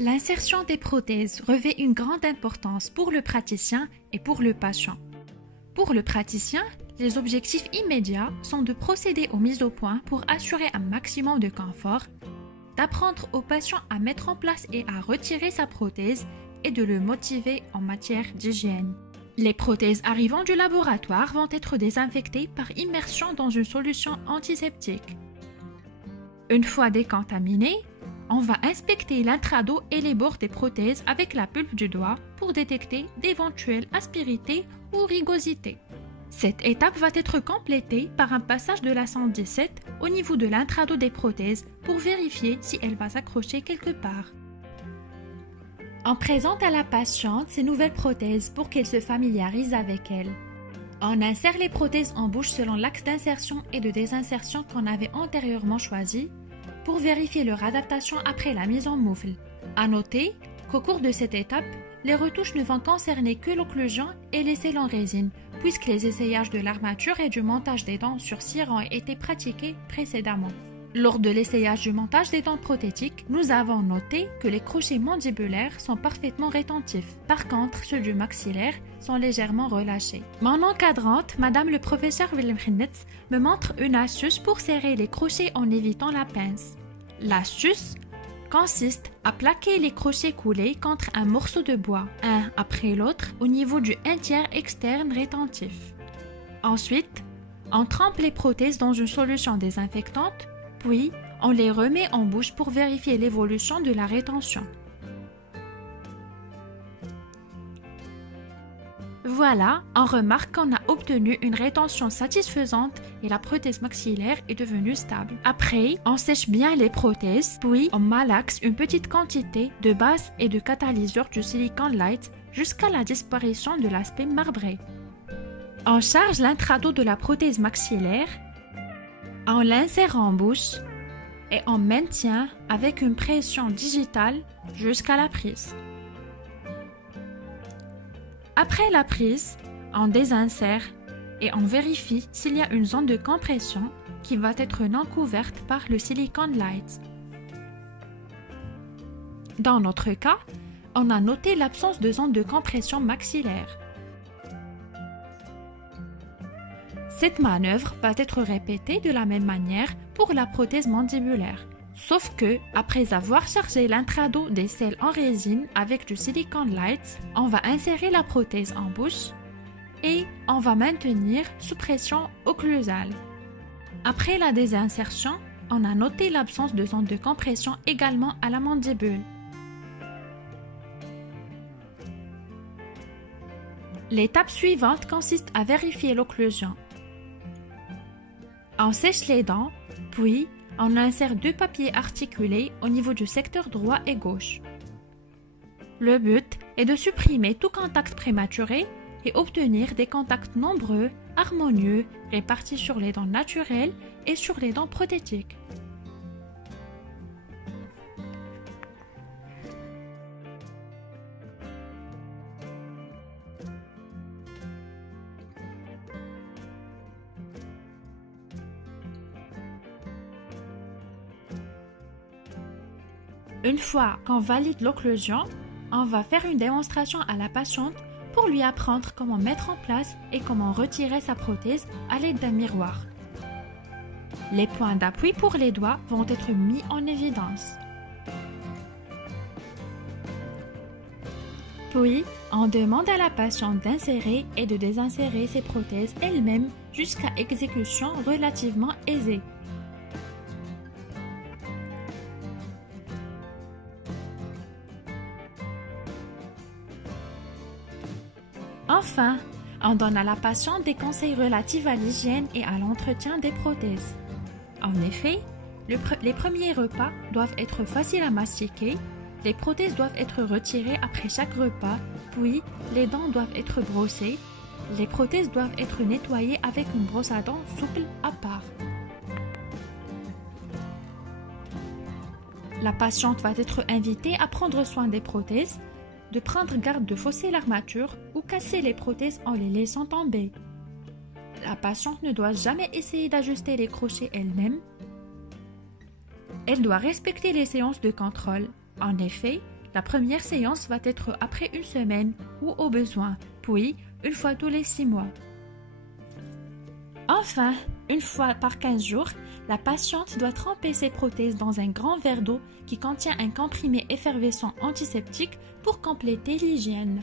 L'insertion des prothèses revêt une grande importance pour le praticien et pour le patient. Pour le praticien, les objectifs immédiats sont de procéder aux mises au point pour assurer un maximum de confort, d'apprendre au patient à mettre en place et à retirer sa prothèse et de le motiver en matière d'hygiène. Les prothèses arrivant du laboratoire vont être désinfectées par immersion dans une solution antiseptique. Une fois décontaminées, on va inspecter l'intrado et les bords des prothèses avec la pulpe du doigt pour détecter d'éventuelles aspérités ou rugosités. Cette étape va être complétée par un passage de la sonde 17 au niveau de l'intrado des prothèses pour vérifier si elle va s'accrocher quelque part. On présente à la patiente ces nouvelles prothèses pour qu'elle se familiarise avec elles. On insère les prothèses en bouche selon l'axe d'insertion et de désinsertion qu'on avait antérieurement choisi pour vérifier leur adaptation après la mise en moufle. À noter qu'au cours de cette étape, les retouches ne vont concerner que l'occlusion et les selles en résine, puisque les essayages de l'armature et du montage des dents sur cire ont été pratiqués précédemment. Lors de l'essayage du montage des dents prothétiques, nous avons noté que les crochets mandibulaires sont parfaitement rétentifs. Par contre, ceux du maxillaire sont légèrement relâchés. Mon encadrante, Madame le professeur Willem Gnetz, me montre une astuce pour serrer les crochets en évitant la pince. L'astuce consiste à plaquer les crochets coulés contre un morceau de bois, un après l'autre, au niveau du un-tiers externe rétentif. Ensuite, on trempe les prothèses dans une solution désinfectante, puis on les remet en bouche pour vérifier l'évolution de la rétention. Voilà, on remarque qu'on a obtenu une rétention satisfaisante et la prothèse maxillaire est devenue stable. Après, on sèche bien les prothèses, puis on malaxe une petite quantité de base et de catalyseur du silicone light jusqu'à la disparition de l'aspect marbré. On charge l'intrado de la prothèse maxillaire, on l'insère en bouche et on maintient avec une pression digitale jusqu'à la prise. Après la prise, on désinsère et on vérifie s'il y a une zone de compression qui va être non couverte par le silicone light. Dans notre cas, on a noté l'absence de zone de compression maxillaire. Cette manœuvre va être répétée de la même manière pour la prothèse mandibulaire. Sauf que, après avoir chargé l'intrado des selles en résine avec du silicone light, on va insérer la prothèse en bouche et on va maintenir sous pression occlusale. Après la désinsertion, on a noté l'absence de zone de compression également à la mandibule. L'étape suivante consiste à vérifier l'occlusion. On sèche les dents, puis on insère 2 papiers articulés au niveau du secteur droit et gauche. Le but est de supprimer tout contact prématuré et obtenir des contacts nombreux, harmonieux, répartis sur les dents naturelles et sur les dents prothétiques. Une fois qu'on valide l'occlusion, on va faire une démonstration à la patiente pour lui apprendre comment mettre en place et comment retirer sa prothèse à l'aide d'un miroir. Les points d'appui pour les doigts vont être mis en évidence. Puis, on demande à la patiente d'insérer et de désinsérer ses prothèses elle-même jusqu'à exécution relativement aisée. Enfin, on donne à la patiente des conseils relatifs à l'hygiène et à l'entretien des prothèses. En effet, les premiers repas doivent être faciles à mastiquer, les prothèses doivent être retirées après chaque repas, puis les dents doivent être brossées, les prothèses doivent être nettoyées avec une brosse à dents souple à part. La patiente va être invitée à prendre soin des prothèses, de prendre garde de fausser l'armature ou casser les prothèses en les laissant tomber. La patiente ne doit jamais essayer d'ajuster les crochets elle-même. Elle doit respecter les séances de contrôle. En effet, La première séance va être après une semaine ou au besoin, puis une fois tous les 6 mois. Enfin, une fois par 15 jours, la patiente doit tremper ses prothèses dans un grand verre d'eau qui contient un comprimé effervescent antiseptique pour compléter l'hygiène.